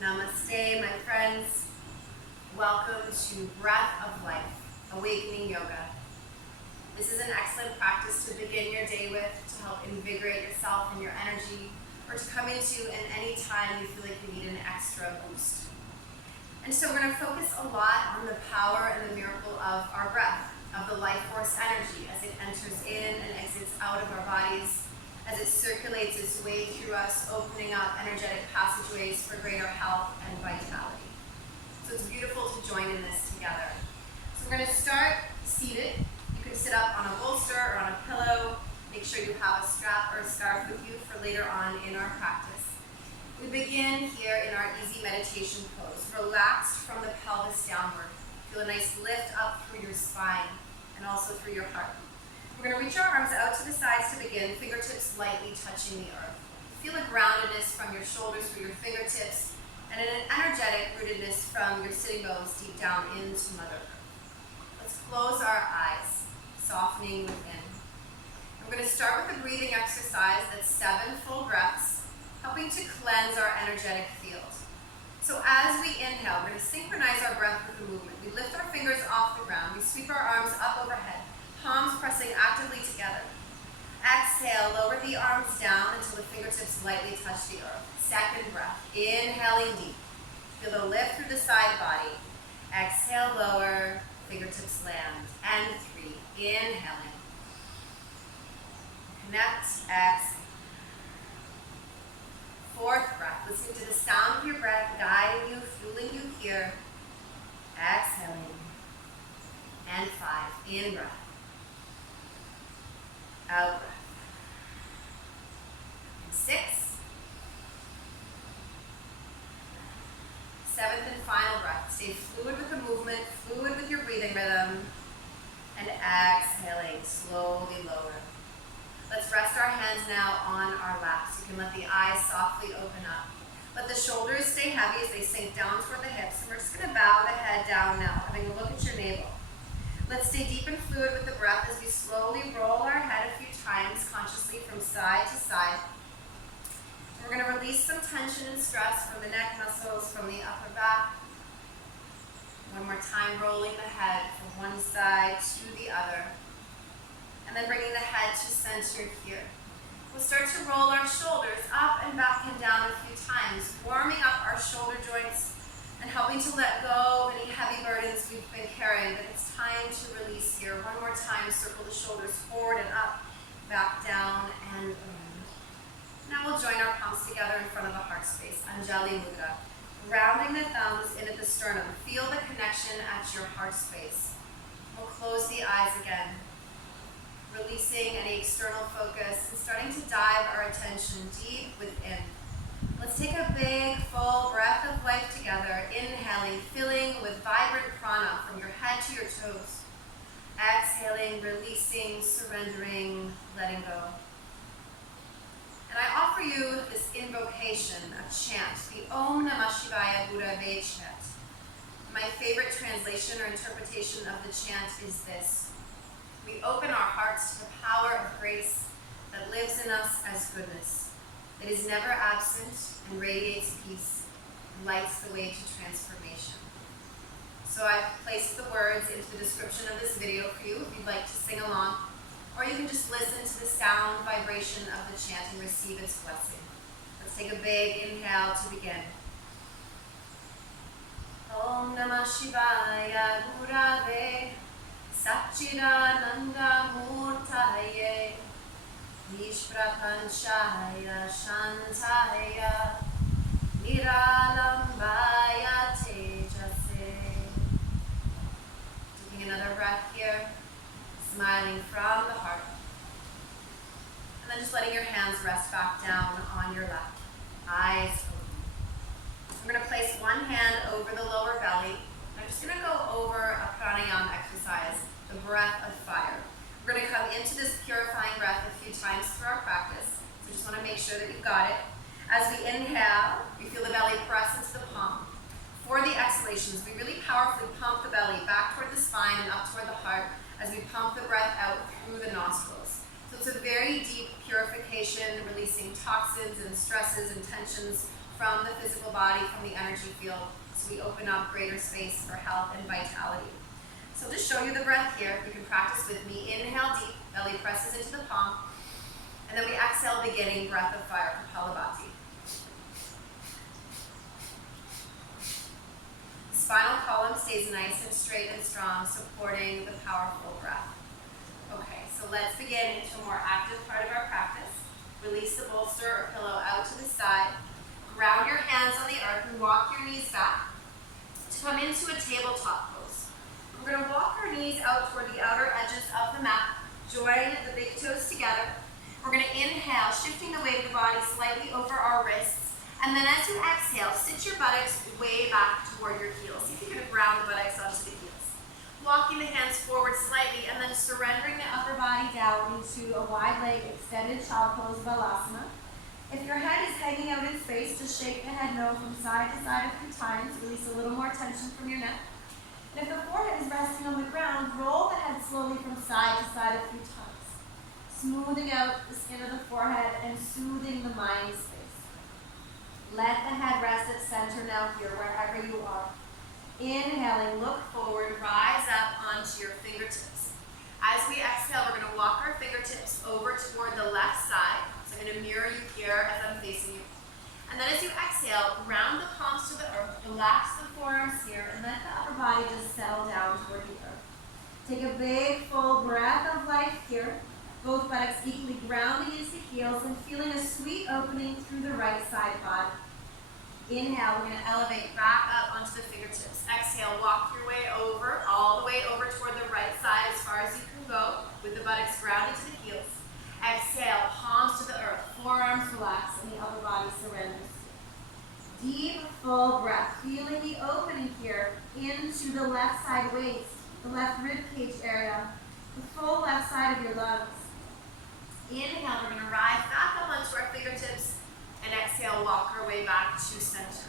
Namaste, my friends. Welcome to Breath of Life, Awakening Yoga. This is an excellent practice to begin your day with, to help invigorate yourself and your energy, or to come into in any time you feel like you need an extra boost. And so we're going to focus a lot on the power and the miracle of our breath, of the life force energy as it enters in and exits out of our bodies, as it circulates its way through us, opening up energetic passageways for greater health and vitality. So it's beautiful to join in this together. So we're going to start seated. You can sit up on a bolster or on a pillow. Make sure you have a strap or a scarf with you for later on in our practice. We begin here in our easy meditation pose, relaxed from the pelvis downward. Feel a nice lift up through your spine and also through your heart. We're going to reach our arms out to the sides to begin, fingertips lightly touching the earth. Feel a groundedness from your shoulders through your fingertips, and an energetic rootedness from your sitting bones deep down into Mother Earth. Let's close our eyes, softening within. And we're going to start with a breathing exercise that's 7 full breaths, helping to cleanse our energetic field. So as we inhale, we're going to synchronize our breath with the movement. We lift our fingers off the ground. We sweep our arms up overhead, palms pressing actively together. Exhale, lower the arms down until the fingertips lightly touch the earth. Second breath, inhaling deep. Feel the lift through the side body. Exhale, lower, fingertips land. And 3, inhaling. Connect, exhale. 4th breath, listening to the sound of your breath, guiding you, fueling you here. Exhaling. And 5, in breath. Out breath. And 6. 7th and final breath. Stay fluid with the movement, fluid with your breathing rhythm. And exhaling, slowly lower. Let's rest our hands now on our laps. You can let the eyes softly open up. Let the shoulders stay heavy as they sink down toward the hips. And we're just going to bow the head down now, having a look at your navel. Let's stay deep and fluid with the breath as we slowly roll our head a few times consciously from side to side. We're going to release some tension and stress from the neck muscles, from the upper back. One more time, rolling the head from one side to the other. And then bringing the head to center here. We'll start to roll our shoulders up and back and down a few times, warming up our shoulder joints and helping to let go of any heavy burdens we've been carrying. But it's time to release here. One more time, circle the shoulders forward and up, back down and around. Now we'll join our palms together in front of the heart space, Anjali Mudra. Rounding the thumbs in at the sternum. Feel the connection at your heart space. We'll close the eyes again, releasing any external focus and starting to dive our attention deep within. Let's take a big, full breath of life together, inhaling, filling with vibrant prana from your head to your toes. Exhaling, releasing, surrendering, letting go. And I offer you this invocation, a chant, the Om Namah Shivaya Gurave chant. My favorite translation or interpretation of the chant is this: we open our hearts to the power of grace that lives in us as goodness. It is never absent and radiates peace and lights the way to transformation. So I've placed the words into the description of this video for you if you'd like to sing along, or you can just listen to the sound vibration of the chant and receive its blessing. Let's take a big inhale to begin. Om Namah Shivaya Gurave Satchitananda Murtaye Nishprapanchaya Shantaya Niralambaya Tejase. Taking another breath here, smiling from the heart. And then just letting your hands rest back down on your lap. Eyes open. We're going to place one hand over the lower belly. I'm just going to go over a pranayama exercise, the breath of fire. We're going to come into this purifying breath a few times through our practice. So just want to make sure that you've got it. As we inhale, we feel the belly press into the palm. For the exhalations, we really powerfully pump the belly back toward the spine and up toward the heart as we pump the breath out through the nostrils. So it's a very deep purification, releasing toxins and stresses and tensions from the physical body, from the energy field, so we open up greater space for health and vitality. So I'll just show you the breath here. You can practice with me. Inhale deep, belly presses into the palm. And then we exhale, beginning breath of fire, Kapalabhati. The spinal column stays nice and straight and strong, supporting the powerful breath. Okay, so let's begin into a more active part of our practice. Release the bolster or pillow out to the side. Ground your hands on the earth and walk your knees back to come into a tabletop pose. We're going to walk our knees out toward the outer edges of the mat. Join the big toes together. We're going to inhale, shifting the weight of the body slightly over our wrists. And then as you exhale, sit your buttocks way back toward your heels. See if you can ground the buttocks onto the heels. Walking the hands forward slightly and then surrendering the upper body down into a wide leg extended child pose, Balasana. If your head is hanging out in space, just shake the head no from side to side a few times. Release a little more tension from your neck. And if the forehead is resting on the ground, roll the head slowly from side to side a few times. Smoothing out the skin of the forehead and soothing the mind space. Let the head rest at center now here, wherever you are. Inhaling, look forward, rise up onto your fingertips. As we exhale, we're going to walk our fingertips over toward the left side. So I'm going to mirror you here as I'm facing you. And then as you exhale, ground the palms to the earth, relax the forearms here, and let the upper body just settle down toward the earth. Take a big, full breath of life here. Both buttocks equally grounding into the heels and feeling a sweet opening through the right side body. Inhale, we're going to elevate back up onto the fingertips. Exhale, walk your way over, all the way over toward the right side as far as you can go, with the buttocks grounded to the heels. Exhale, palms to the earth, forearms relax, and the upper body surrenders. Deep, full breath, feeling the opening here into the left side waist, the left rib cage area, the full left side of your lungs. Inhale, we're going to rise back up onto our fingertips, and exhale, walk our way back to center.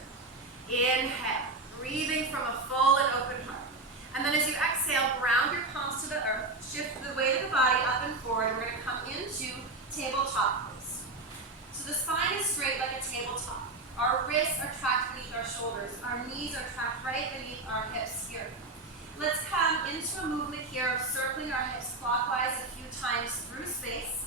Inhale, breathing from a full and open heart. And then as you exhale, ground your palms to the earth, shift the weight of the body up and forward, and we're going to come into tabletop pose. So the spine is straight like a tabletop. Our wrists are tracked beneath our shoulders. Our knees are tracked right beneath our hips here. Let's come into a movement here of circling our hips clockwise a few times through space.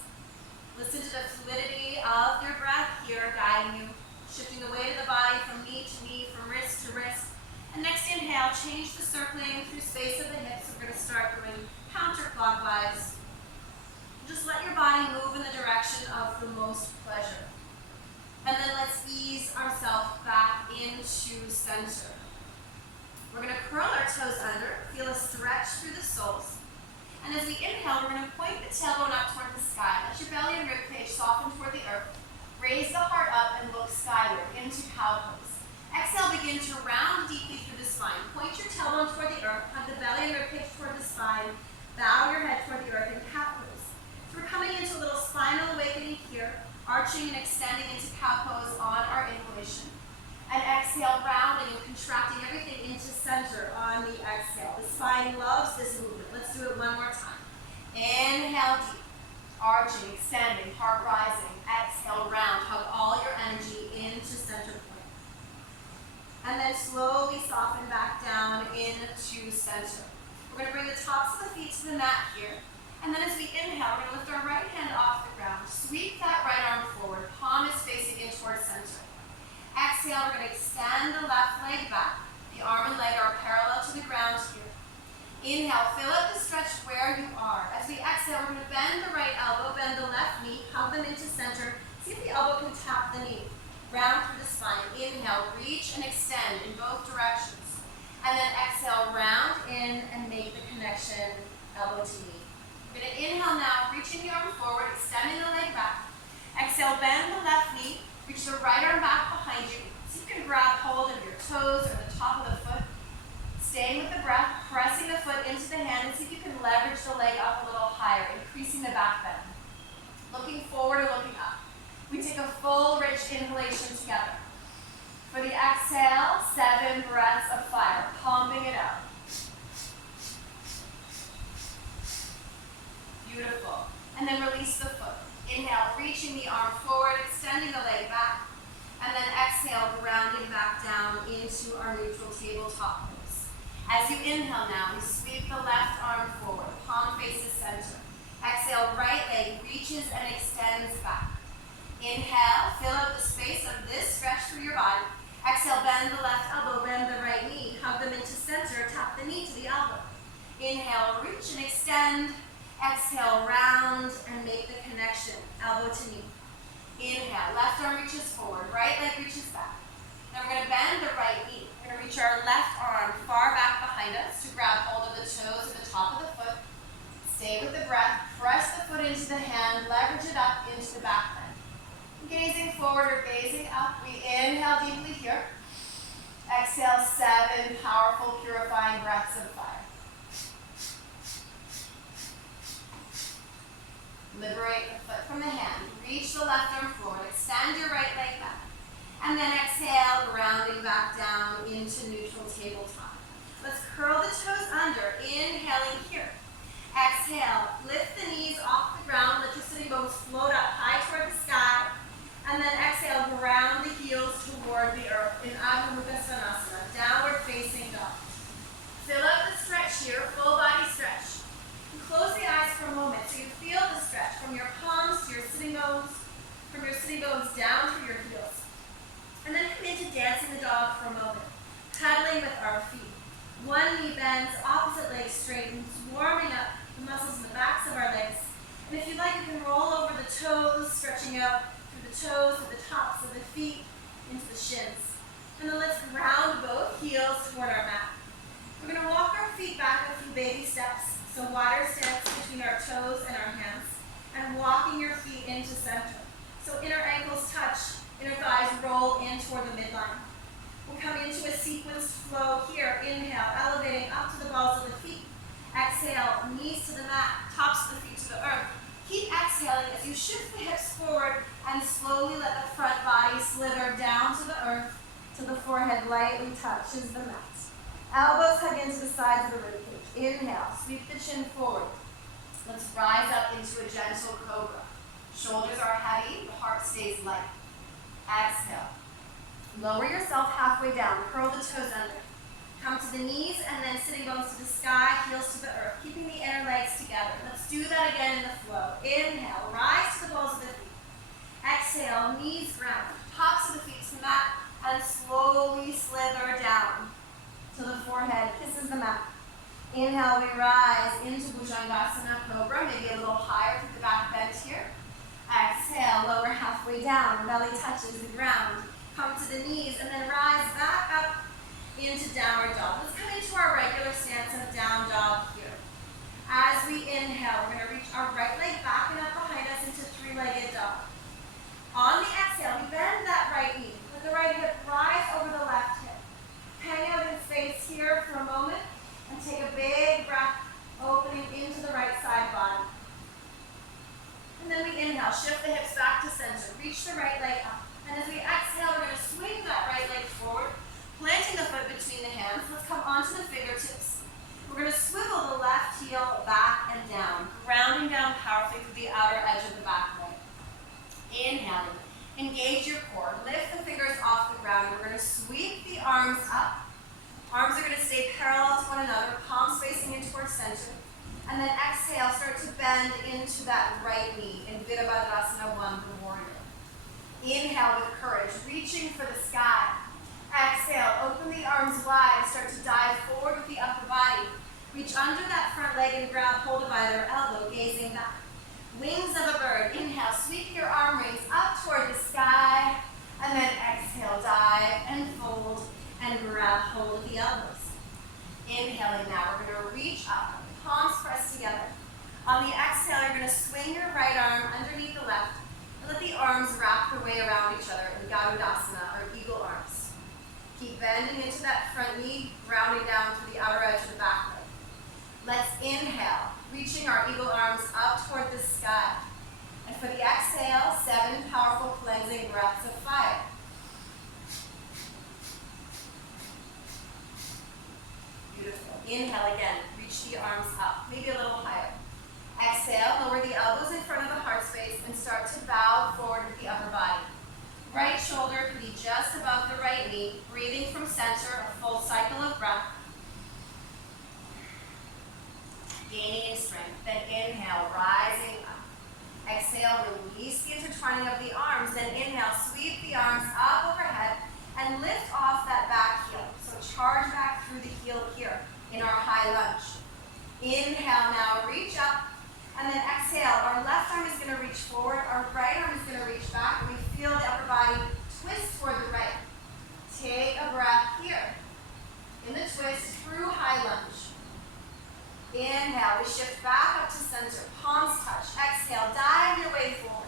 Listen to the fluidity of your breath here guiding you, shifting the weight of the body from knee to knee, from wrist to wrist. And next inhale, change the circling through space of the hips. We're going to start going counterclockwise. Just let your body move in the direction of the most pleasure. And then let's ease ourselves back into center. We're going to curl our toes under, feel a stretch through the soles. And as we inhale, we're going to point the tailbone up toward the sky. Let your belly and ribcage soften toward the earth. Raise the heart up and look skyward into cow pose. Exhale, begin to round deeply through the spine. Point your tailbone toward the earth, hug the belly and ribcage toward the spine. Bow your head toward the earth in cat pose. So we're coming into a little spinal awakening here, arching and extending into cow pose on our inhalation. And exhale, rounding and contracting everything into center on the exhale. The spine loves this movement. Let's do it one more time. Inhale deep, arching, extending, heart rising. Exhale, round. Hug all your energy into center point. And then slowly soften back down into center. We're going to bring the tops of the feet to the mat here. And then as we inhale, we're going to lift our right hand off the ground. Sweep that right arm forward. Palm is facing in towards center. Exhale, we're going to extend the left leg back. The arm and leg are parallel to the ground here. Inhale, fill out the stretch where you are. As we exhale, we're going to bend the right elbow, bend the left knee, hug them into center. See if the elbow can tap the knee. Round through the spine. Inhale, reach and extend in both directions. And then exhale, round in and make the connection elbow to knee. We're going to inhale now, reaching the arm forward, extending the leg back. Exhale, bend the left knee. Reach the right arm back behind you. So you can grab hold of your toes or the top of the foot. Staying with the breath, pressing the foot into the hand, and see if you can leverage the leg up a little higher, increasing the back bend. Looking forward or looking up. We take a full, rich inhalation together. For the exhale, 7 breaths of fire, pumping it out. Beautiful. And then release the foot. Inhale, reaching the arm forward, extending the leg back. And then exhale, As you inhale now, we sweep the left arm forward, palm faces center. Exhale, right leg reaches and extends back. Inhale, fill out the space of this stretch through your body. Exhale, bend the left elbow, bend the right knee. Hug them into center, tap the knee to the elbow. Inhale, reach and extend. Exhale, round and make the connection, elbow to knee. Inhale, left arm reaches forward, right leg reaches back. Then we're going to bend the right knee. We're going to reach our left arm far back behind us to grab hold of the toes at the top of the foot. Stay with the breath. Press the foot into the hand. Leverage it up into the back bend. Gazing forward or gazing up, we inhale deeply here. Exhale, 7 powerful, purifying breaths of fire. Liberate the foot from the hand. Reach the left arm forward. Extend your right leg back. And then exhale, grounding back down into neutral tabletop. Let's curl the toes under. Inhaling here. Exhale, lift the knees off the ground. Let your sitting bones float up high toward the sky. And then exhale, ground the heels toward the earth in Adho Mukha Svanasana, downward facing dog. Fill out the stretch here, full body stretch. And close the eyes for a moment so you feel the stretch from your palms to your sitting bones, from your sitting bones down through your heels. And then come into dancing the dog for a moment, paddling with our feet. One knee bends, opposite leg straightens, warming up the muscles in the backs of our legs. And if you'd like, you can roll over the toes, stretching out through the toes to the tops of the feet into the shins. And then let's ground both heels toward our mat. We're going to walk our feet back a few baby steps, so wider stance between our toes and our hands, and walking your feet into center. So inner ankles touch, inner thighs roll in toward the midline. We'll come into a sequenced flow here. Inhale, elevating up to the balls of the feet. Exhale, knees to the mat, tops of the feet to the earth. Keep exhaling as you shift the hips forward and slowly let the front body slither down to the earth till the forehead lightly touches the mat. Elbows hug into the sides of the ribcage. Inhale, sweep the chin forward. Let's rise up into a gentle cobra. Shoulders are heavy, the heart stays light. Exhale. Lower yourself halfway down. Curl the toes under. Come to the knees and then sitting bones to the sky, heels to the earth, keeping the inner legs together. Let's do that again in the flow. Inhale, rise to the balls of the feet. Exhale, knees ground, tops of the feet to the mat, and slowly slither down till the forehead kisses the mat. Inhale, we rise into Bhujangasana Cobra, maybe a little higher through the back bend here. Exhale, lower halfway down, belly touches the ground. Come to the knees and then rise back up into downward dog. Let's come into our regular stance of down dog here. As we inhale, we're going to reach our right leg back and up behind us into three-legged dog. On the exhale, we bend that right knee. Let the right hip rise over the left hip. Hang out in space here for a moment and take a big breath, opening into the right side body. And then we inhale, shift the hips back to center. Reach the right leg up. And as we exhale, we're going to swing that right leg forward, planting the foot between the hands. Let's come onto the fingertips. We're going to swivel the left heel back and down, grounding down powerfully through the outer edge of the back leg. Inhaling. Engage your core. Lift the fingers off the ground. We're going to sweep the arms up. Arms are going to stay parallel to one another, palms facing in towards center. And then exhale, start to bend into that right knee in Virabhadrasana 1, the warrior. Inhale with courage, reaching for the sky. Exhale, open the arms wide, start to dive forward with the upper body. Reach under that front leg and grab hold of either elbow, gazing back. Wings of a bird. Inhale, sweep your arm rings up toward the sky. And then exhale, dive and fold and grab hold of the elbows. Inhaling now, we're going to reach up, palms pressed together. On the exhale, you're going to swing your right arm underneath the left. Let the arms wrap their way around each other in Garudasana, or eagle arms. Keep bending into that front knee, grounding down to the outer edge of the back leg. Let's inhale, reaching our eagle arms up toward the sky. And for the exhale, 7 powerful cleansing breaths of fire. Beautiful. Inhale again, reach the arms up, maybe a little higher. Exhale, lower the elbows in front of the heart space and start to bow forward with the upper body. Right shoulder can be just above the right knee, breathing from center, a full cycle of breath. gaining in strength. Then inhale, rising up. Exhale, release the intertwining of the arms. Then inhale, sweep the arms up overhead and lift off that back heel. So charge back through the heel here in our high lunge. Inhale now, reach up. And then exhale, our left arm is going to reach forward, our right arm is going to reach back, and we feel the upper body twist toward the right. Take a breath here. In the twist, through high lunge. Inhale, we shift back up to center, palms touch. Exhale, dive your way forward.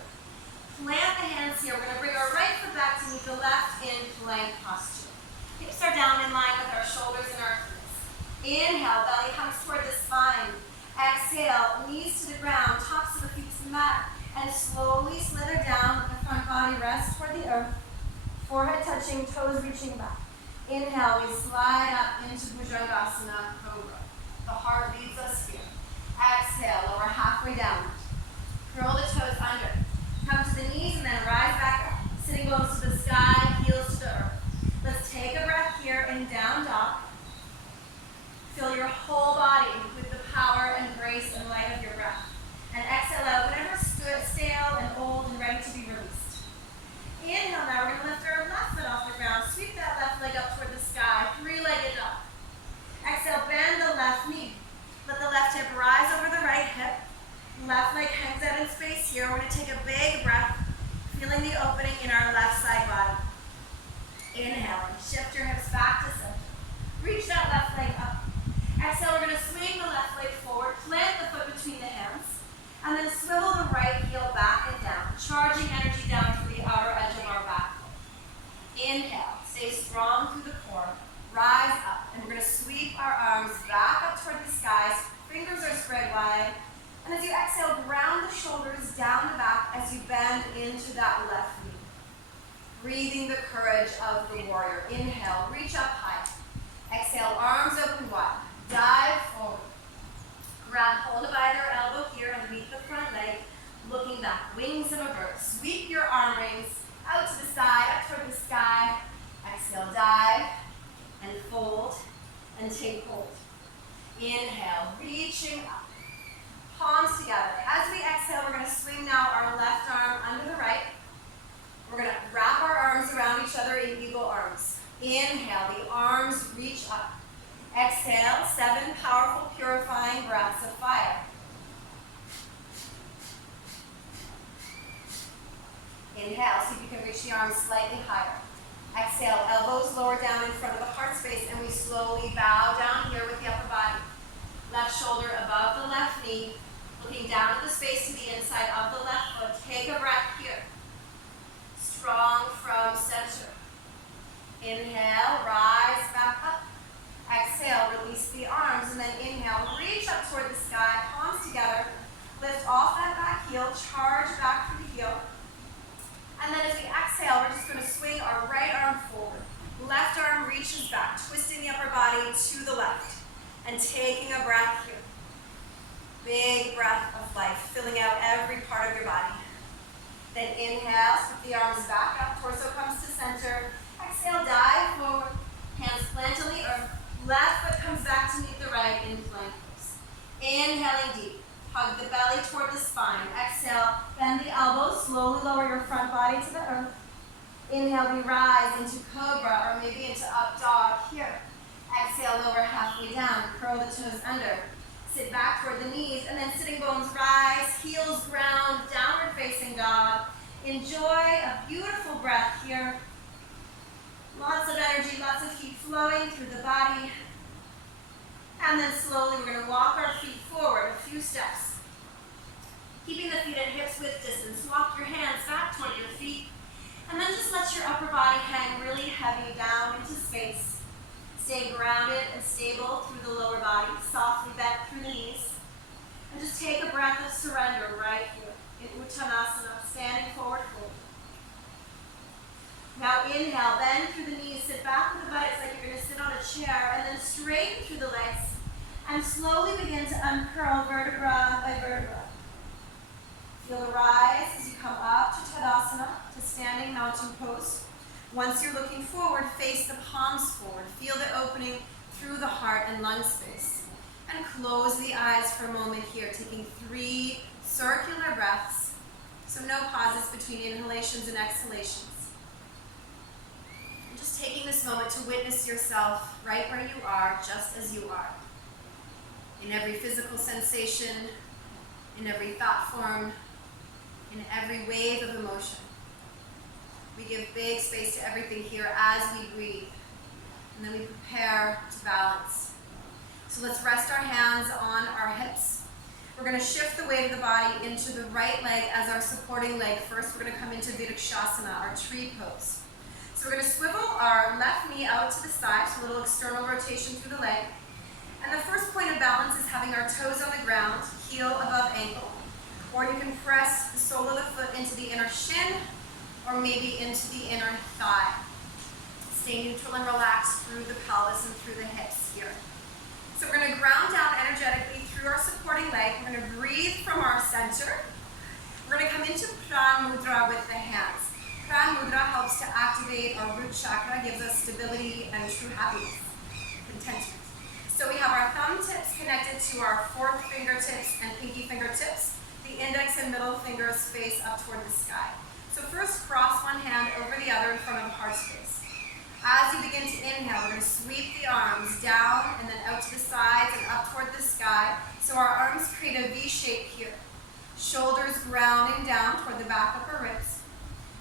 Plant the hands here. We're going to bring our right foot back to meet the left in plank posture. Hips are down in line with our shoulders and our feet. Inhale, belly comes toward the spine. Exhale, knees to the ground, tops of the feet to the mat, and slowly slither down, let the front body rest toward the earth, forehead touching, toes reaching back. Inhale, we slide up into Bhujangasana Cobra. The heart leads us here. Exhale, lower halfway down. Curl the toes under. Come to the knees and then rise back up. Sitting bones to the sky, heels to the earth. Let's take a breath here in down dog. Fill your whole body with the power and grace and light of your breath. And exhale out whatever stale and old and ready to be released. Inhale now, we're going to lift our left foot off the ground. Sweep that left leg up toward the sky, three-legged dog. Exhale, bend the left knee. Let the left hip rise over the right hip. Left leg hangs out in space here. We're going to take a big breath, feeling the opening in our left side body. Inhale, shift your hips back to center. Reach that left leg up. Exhale, we're going to swing the left leg forward, plant the foot between the hands, and then swivel the right heel back and down, charging energy down to the outer edge of our back. Inhale, stay strong through the core, rise up, and we're going to sweep our arms back up toward the skies, fingers are spread wide, and as you exhale, ground the shoulders down the back as you bend into that left knee. Breathing the courage of the warrior. Inhale, reach up high. Exhale, arms open wide. Dive forward. Grab hold of either elbow here underneath the front leg, looking back, wings of a bird. Sweep your arm rings out to the side, up toward the sky. Exhale, dive and fold and take hold. Inhale, reaching up. Palms together. As we exhale, we're going to swing now our left arm under the right. We're going to wrap our arms around each other in eagle arms. Inhale, the arms reach up. Exhale, 7 powerful purifying breaths of fire. Inhale, see if you can reach the arms slightly higher. Exhale, elbows lower down in front of the heart space, and we slowly bow down here with the upper body. Left shoulder above the left knee, looking down at the space to the inside of the left foot. Take a breath here. Strong from center. Inhale, rise back up. Exhale, release the arms, and then inhale, reach up toward the sky, palms together. Lift off that back heel, charge back through the heel. And then as we exhale, we're just going to swing our right arm forward. Left arm reaches back, twisting the upper body to the left. And taking a breath here. Big breath of life, filling out every part of your body. Then inhale, scoop the arms back up, torso comes to center. Exhale, dive forward, hands plant on the earth. Left foot comes back to meet the right in plank pose. Inhaling deep, hug the belly toward the spine. Exhale, bend the elbows, slowly lower your front body to the earth. Inhale, we rise into cobra or maybe into up dog here. Exhale, lower halfway down, curl the toes under. Sit back toward the knees, and then sitting bones rise, heels ground, downward facing dog. Enjoy a beautiful breath here. Lots of energy, lots of heat flowing through the body. And then slowly we're going to walk our feet forward a few steps. Keeping the feet at hips width distance. Walk your hands back toward your feet. And then just let your upper body hang really heavy down into space. Stay grounded and stable through the lower body, softly bent through the knees. And just take a breath of surrender right here in Uttanasana, standing forward fold. Now inhale, bend through the knees, sit back with the buttocks like you're going to sit on a chair, and then straighten through the legs, and slowly begin to uncurl vertebra by vertebra. Feel the rise as you come up to Tadasana, to standing mountain pose. Once you're looking forward, face the palms forward. Feel the opening through the heart and lung space. And close the eyes for a moment here, taking 3 circular breaths. So no pauses between inhalations and exhalations. And just taking this moment to witness yourself right where you are, just as you are. In every physical sensation, in every thought form, in every wave of emotion. We give big space to everything here as we breathe. And then we prepare to balance. So let's rest our hands on our hips. We're going to shift the weight of the body into the right leg as our supporting leg. First, we're going to come into Virukshasana, our tree pose. So we're going to swivel our left knee out to the side, so a little external rotation through the leg. And the first point of balance is having our toes on the ground, heel above ankle. Or you can press the sole of the foot into the inner shin, or maybe into the inner thigh. Stay neutral and relaxed through the pelvis and through the hips here. So we're going to ground down energetically through our supporting leg. We're going to breathe from our center. We're going to come into Pran Mudra with the hands. Pran Mudra helps to activate our root chakra, gives us stability and true happiness, contentment. So we have our thumb tips connected to our fourth fingertips and pinky fingertips. The index and middle fingers face up toward the sky. So first cross one hand over the other in front of the heart space. As you begin to inhale, we're going to sweep the arms down and then out to the sides and up toward the sky. So our arms create a V shape here. Shoulders grounding down toward the back upper ribs.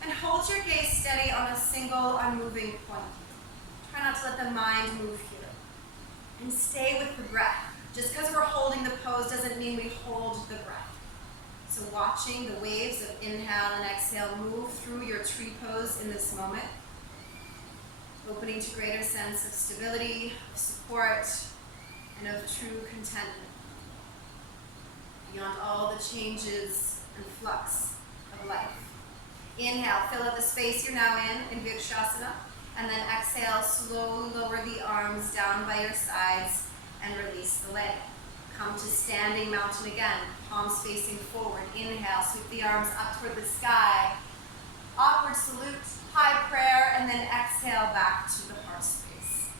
And hold your gaze steady on a single unmoving point. Try not to let the mind move here. And stay with the breath. Just because we're holding the pose doesn't mean we hold the breath. So watching the waves of inhale and exhale move through your tree pose in this moment. Opening to greater sense of stability, of support, and of true contentment. Beyond all the changes and flux of life. Inhale, fill out the space you're now in Virukshasana. And then exhale, slowly lower the arms down by your sides and release the leg. Come to standing mountain again, palms facing forward. Inhale, sweep the arms up toward the sky. Awkward salute, high prayer, and then exhale back to the heart space.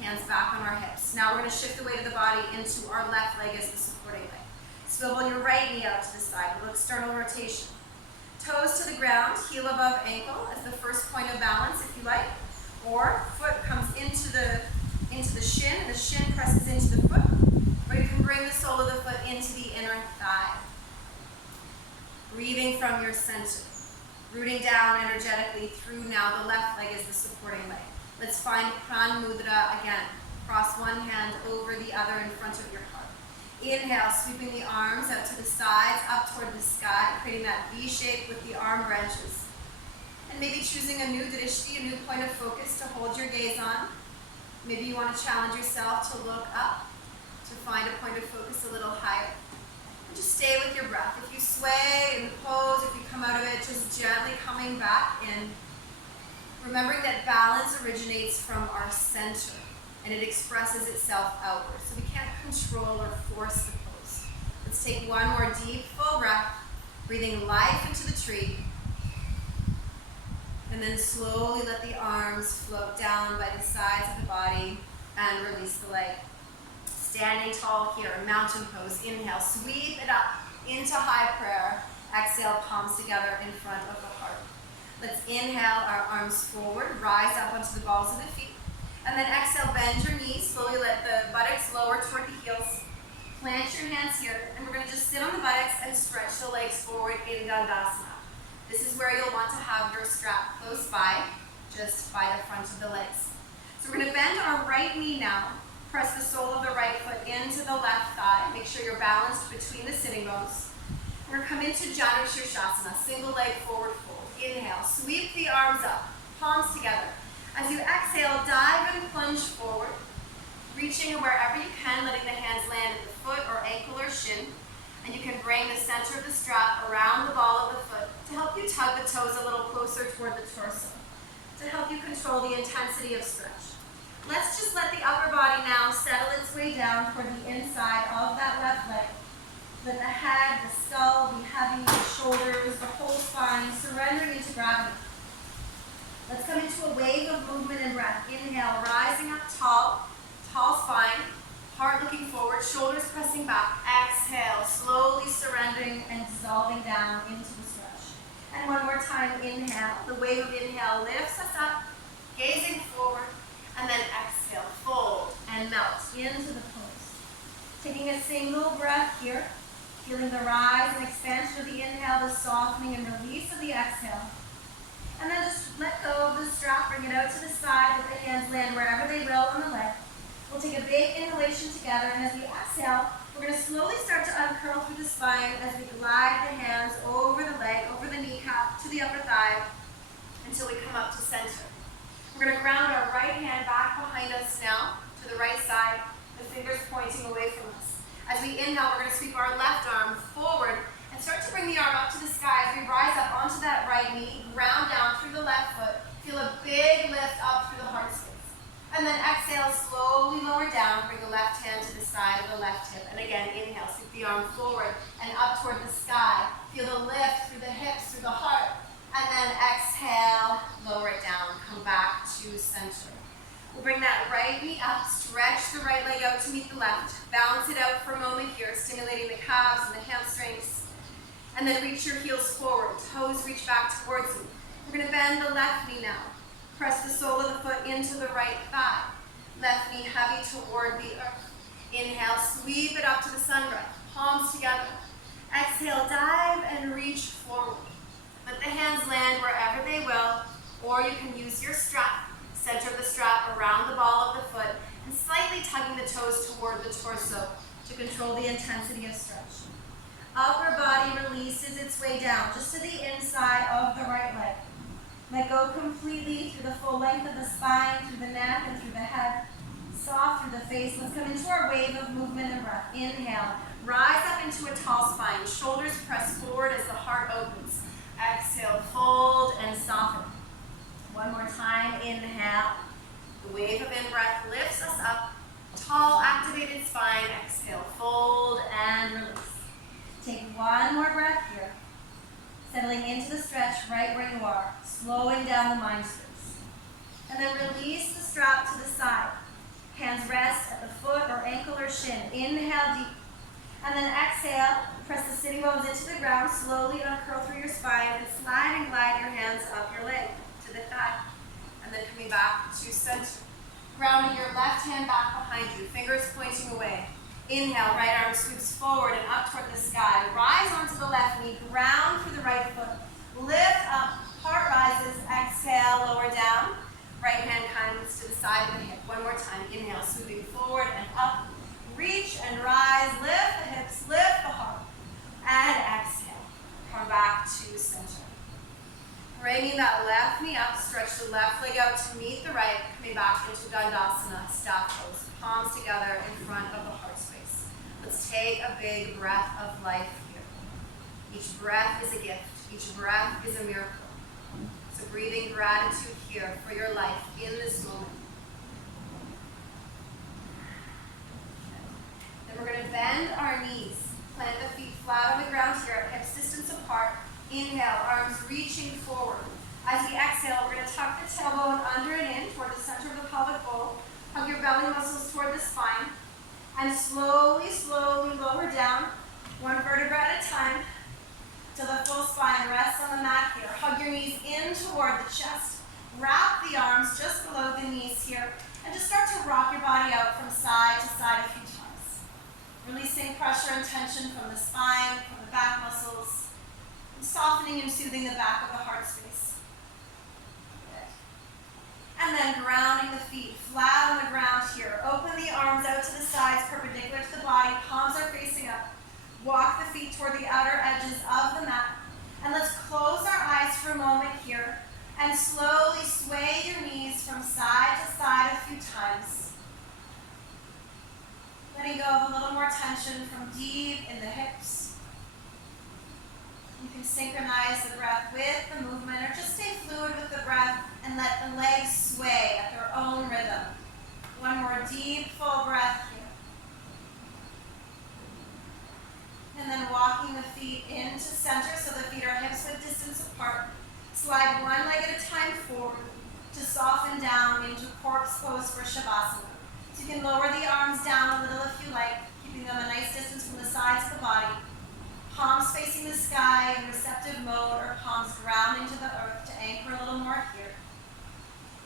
Hands back on our hips. Now we're going to shift the weight of the body into our left leg as the supporting leg. Swivel your right knee out to the side, a little external rotation. Toes to the ground, heel above ankle as the first point of balance if you like. Or foot comes into the shin, and the shin presses into the foot. Or you can bring the sole of the foot into the inner thigh. Breathing from your center. Rooting down energetically through now the left leg as the supporting leg. Let's find Pran Mudra again. Cross one hand over the other in front of your heart. Inhale, sweeping the arms out to the sides, up toward the sky, creating that V shape with the arm branches. And maybe choosing a new drishti, a new point of focus to hold your gaze on. Maybe you want to challenge yourself to look up, to find a point of focus a little higher. Just stay with your breath. If you sway in the pose, if you come out of it, just gently coming back in. Remembering that balance originates from our center and it expresses itself outward. So we can't control or force the pose. Let's take one more deep, full breath, breathing life into the tree. And then slowly let the arms float down by the sides of the body and release the leg. Standing tall here, mountain pose. Inhale, sweep it up into high prayer. Exhale, palms together in front of the heart. Let's inhale our arms forward, rise up onto the balls of the feet. And then exhale, bend your knees. Slowly let the buttocks lower toward the heels. Plant your hands here. And we're going to just sit on the buttocks and stretch the legs forward in Tadasana. This is where you'll want to have your strap close by, just by the front of the legs. So we're going to bend our right knee now. Press the sole of the right foot into the left thigh. Make sure you're balanced between the sitting bones. We're going to come into Shirshasana, single leg forward fold. Inhale, sweep the arms up, palms together. As you exhale, dive and plunge forward, reaching wherever you can, letting the hands land at the foot or ankle or shin. And you can bring the center of the strap around the ball of the foot to help you tug the toes a little closer toward the torso, to help you control the intensity of stretch. Let's just let the upper body now settle its way down toward the inside of that left leg. Let the head, the skull be heavy, the shoulders, the whole spine, surrendering into gravity. Let's come into a wave of movement and breath. Inhale, rising up tall, tall spine, heart looking forward, shoulders pressing back. Exhale, slowly surrendering and dissolving down into the stretch. And one more time, inhale. The wave of inhale lifts us up, gazing forward, and then exhale, fold and melt into the pose. Taking a single breath here, feeling the rise and expansion of the inhale, the softening and release of the exhale. And then just let go of the strap, bring it out to the side, let the hands land wherever they will on the leg. We'll take a big inhalation together, and as we exhale, we're going to slowly start to uncurl through the spine as we glide the hands over the leg, over the kneecap, to the upper thigh, until we come up to center. We're going to ground our right hand back behind us now, to the right side, the fingers pointing away from us. As we inhale, we're going to sweep our left arm forward and start to bring the arm up to the sky as we rise up onto that right knee, ground down through the left foot. Feel a big lift up through the heart space. And then exhale, slowly lower down, bring the left hand to the side of the left hip. And again, inhale, sweep the arm forward and up toward the sky. Feel the lift through the hips, through the heart. And then exhale, lower it down, come back to center. We'll bring that right knee up, stretch the right leg out to meet the left. Balance it out for a moment here, stimulating the calves and the hamstrings. And then reach your heels forward, toes reach back towards you. We're going to bend the left knee now. Press the sole of the foot into the right thigh. Left knee heavy toward the earth. Inhale, sweep it up to the sun breath. Palms together. Exhale, dive and reach forward. Let the hands land wherever they will, or you can use your strap. Center the strap around the ball of the foot and slightly tugging the toes toward the torso to control the intensity of stretch. Upper body releases its way down just to the inside of the right leg. Let go completely through the full length of the spine, through the neck and through the head. Soft through the face. Let's come into our wave of movement and breath. Inhale. Rise up into a tall spine. Shoulders press forward as the heart opens. Exhale, fold and soften. One more time. Inhale. The wave of in-breath lifts us up. Tall, activated spine. Exhale, fold and release. Take one more breath here. Settling into the stretch right where you are, slowing down the mind space. And then release the strap to the side. Hands rest at the foot or ankle or shin. Inhale deep. And then exhale, press the sitting bones into the ground, slowly uncurl through your spine and slide and glide your hands up your leg to the thigh. And then coming back to center. Grounding your left hand back behind you, fingers pointing away. Inhale, right arm sweeps forward and up toward the sky. Rise onto the left knee, ground through the right foot. Lift up, heart rises. Exhale, lower down. Right hand comes to the side of the hip. One more time. Inhale, sweeping forward and up. Reach and rise. Lift the hips, lift the heart. And exhale. Come back to center. Bringing that left knee up, stretch the left leg out to meet the right. Coming back into Tadasana, staff pose. Palms together in front of the heart space. Let's take a big breath of life here. Each breath is a gift. Each breath is a miracle. So breathing gratitude here for your life in this moment. Then we're going to bend our knees. Plant the feet flat on the ground here, hips distance apart. Inhale, arms reaching forward. As we exhale, we're going to tuck the tailbone under and in toward the center of the pelvic bowl. Hug your belly muscles toward the spine. And slowly, slowly lower down, one vertebra at a time, till the full spine rests on the mat here. Hug your knees in toward the chest. Wrap the arms just below the knees here. And just start to rock your body out from side to side a few times. Releasing pressure and tension from the spine, from the back muscles. Softening and soothing the back of the heart space. Good. And then grounding the feet flat on the ground here. Open the arms out to the sides, perpendicular to the body. Palms are facing up. Walk the feet toward the outer edges of the mat. And let's close our eyes for a moment here. And slowly sway your knees from side to side a few times. Letting go of a little more tension from deep in the hips. You can synchronize the breath with the movement or just stay fluid with the breath and let the legs sway at their own rhythm. One more deep, full breath here. And then walking the feet into center so the feet are hips width distance apart. Slide one leg at a time forward to soften down into corpse pose for Shavasana. So you can lower the arms down a little if you like, keeping keeping them a nice distance from the sides of the body. Palms facing the sky in receptive mode, or palms grounding to the earth to anchor a little more here.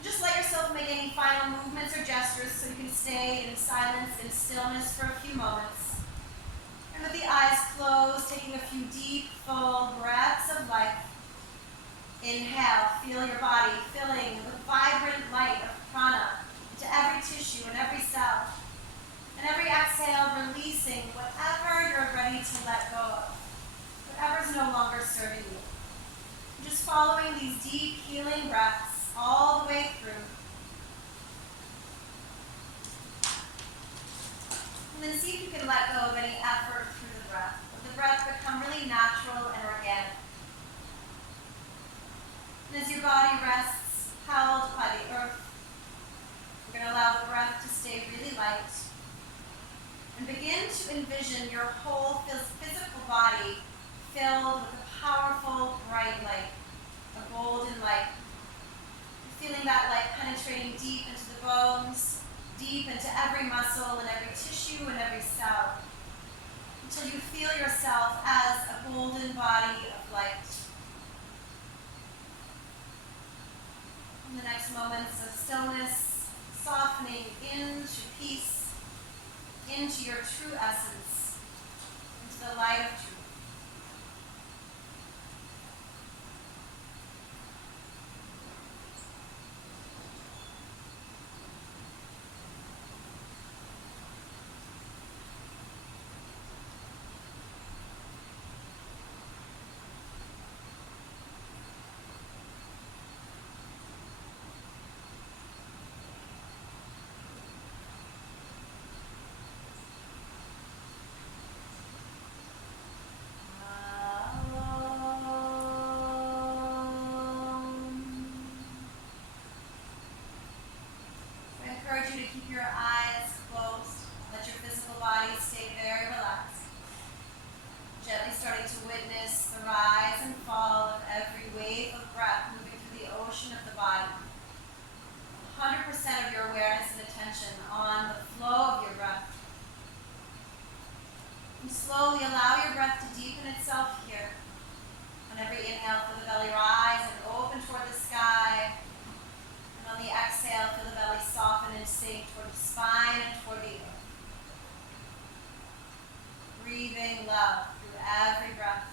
Just let yourself make any final movements or gestures so you can stay in silence and stillness for a few moments. And with the eyes closed, taking a few deep, full breaths of life. Inhale, feel your body filling with vibrant light of prana into every tissue and every cell. And every exhale, releasing whatever you're ready to let go of, whatever's no longer serving you. Just following these deep, healing breaths all the way through. And then see if you can let go of any effort through the breath. Let the breath become really natural and organic. And as your body rests, held by the earth, you're going to allow the breath to stay really light. And begin to envision your whole physical body filled with a powerful, bright light, a golden light. You're feeling that light penetrating deep into the bones, deep into every muscle and every tissue and every cell, until you feel yourself as a golden body of light. In the next moments of stillness, softening into peace, into your true essence, into the light of truth. Keep your eyes closed. Let your physical body stay very relaxed. Gently starting to witness the rise and fall of every wave of breath moving through the ocean of the body. 100% of your awareness and attention on the flow of your breath. And slowly allow your breath to deepen itself here. On every inhale, feel the belly rise and open toward the sky. On the exhale, feel the belly soften and sink toward the spine and toward the earth. Breathing love through every breath.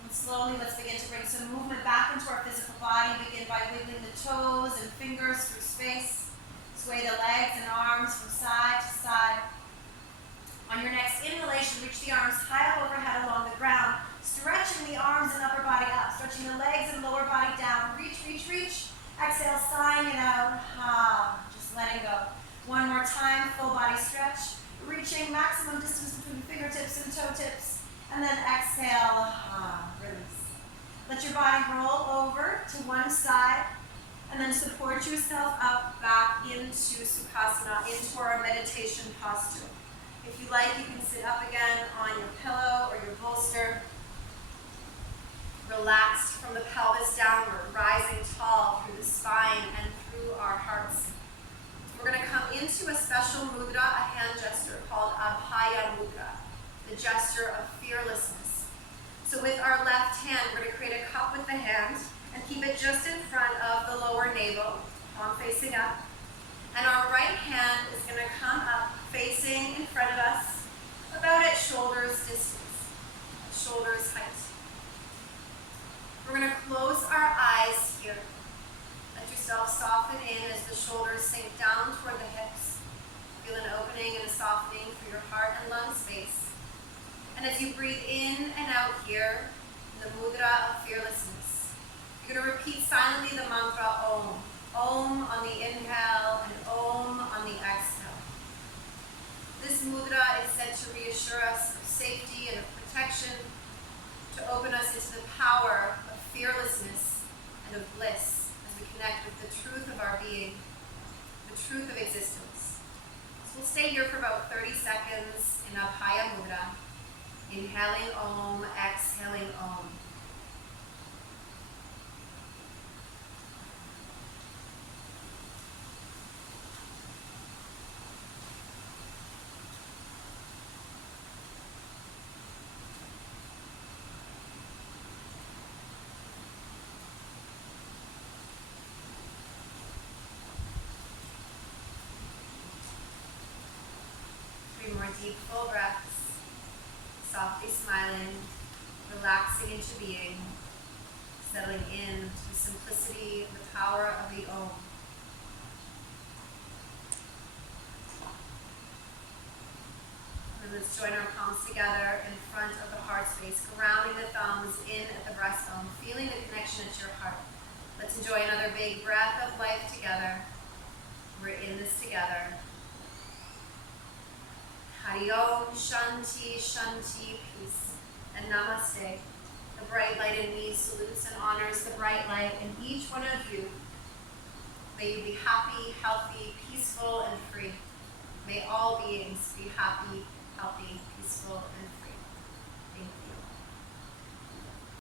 And slowly, let's begin to bring some movement back into our physical body. Begin by wiggling the toes and fingers through space. Sway the legs and arms from side to side. On your next inhalation, reach the arms high up overhead along the ground, stretching the arms and upper body up, stretching the legs and lower body down. Reach, reach, reach. Exhale, sighing it out. Just letting go. One more time, full body stretch. Reaching maximum distance between fingertips and toe tips. And then exhale, release. Let your body roll over to one side. And then support yourself up back into Sukhasana, into our meditation posture. If you like, you can sit up again on your pillow or your bolster. Relaxed from the pelvis downward, rising tall through the spine and through our hearts. We're going to come into a special mudra, a hand gesture called Abhaya Mudra, the gesture of fearlessness. So with our left hand, we're going to create a cup with the hand and keep it just in front of the lower navel, palm facing up. And our right hand is going to come up facing in front of us, about at shoulder's distance, at shoulder's height. We're going to close our eyes here. Let yourself soften in as the shoulders sink down toward the hips. Feel an opening and a softening through your heart and lung space. And as you breathe in and out here, in the mudra of fearlessness, you're going to repeat silently the mantra Om. Om on the inhale and Om on the exhale. This mudra is said to reassure us of safety and of protection, to open us into the power of fearlessness and of bliss as we connect with the truth of our being, the truth of existence. So we'll stay here for about 30 seconds in Abhaya Mudra, inhaling Om, exhaling Om. more deep, full breaths, softly smiling, relaxing into being, settling in to the simplicity, the power of the Om. And let's join our palms together in front of the heart space, grounding the thumbs in at the breastbone, feeling the connection at your heart. Let's enjoy another big breath of life together. We're in this together. Hari Om, Shanti, Shanti, peace, and Namaste. The bright light in me salutes and honors the bright light in each one of you. May you be happy, healthy, peaceful, and free. May all beings be happy, healthy, peaceful, and free.